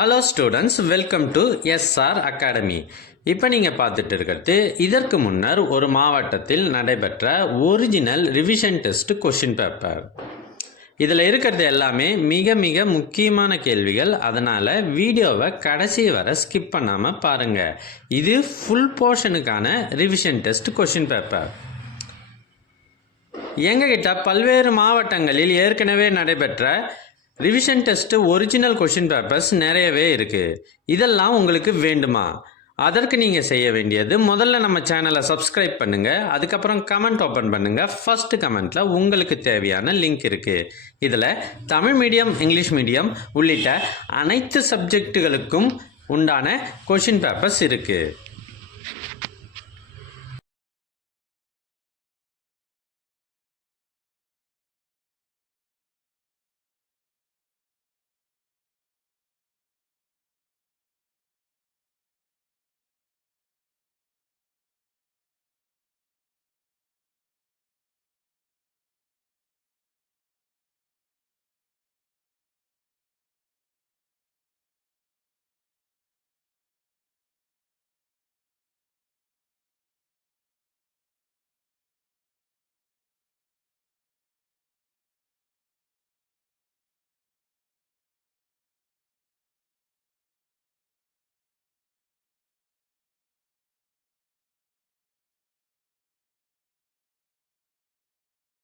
Hello students, welcome to S R academy. இப்போ நீங்கள் பார்த்துட்டு இருக்கிறது இதற்கு முன்னர் ஒரு மாவட்டத்தில் நடைபெற்ற original revision test question paper. இதில் இருக்கிறது எல்லாமே மிக மிக முக்கியமான கேள்விகள். அதனால் வீடியோவை கடைசி வரை ஸ்கிப் பண்ணாமல் பாருங்கள். இது ஃபுல் போர்ஷனுக்கான ரிவிஷன் டெஸ்ட் கொஷின் பேப்பர். எங்ககிட்ட பல்வேறு மாவட்டங்களில் ஏற்கனவே நடைபெற்ற revision test original question papers நிறையவே இருக்குது. இதெல்லாம் உங்களுக்கு வேண்டுமா? அதற்கு நீங்கள் செய்ய வேண்டியது, முதல்ல நம்ம சேனலை சப்ஸ்கிரைப் பண்ணுங்கள். அதுக்கப்புறம் கமெண்ட் ஓப்பன் பண்ணுங்கள். ஃபர்ஸ்ட் கமெண்ட்டில் உங்களுக்கு தேவையான லிங்க் இருக்குது. இதில் தமிழ் மீடியம், இங்கிலீஷ் மீடியம் உள்ளிட்ட அனைத்து சப்ஜெக்டுகளுக்கும் உண்டான கொஷின் பேப்பர்ஸ் இருக்குது.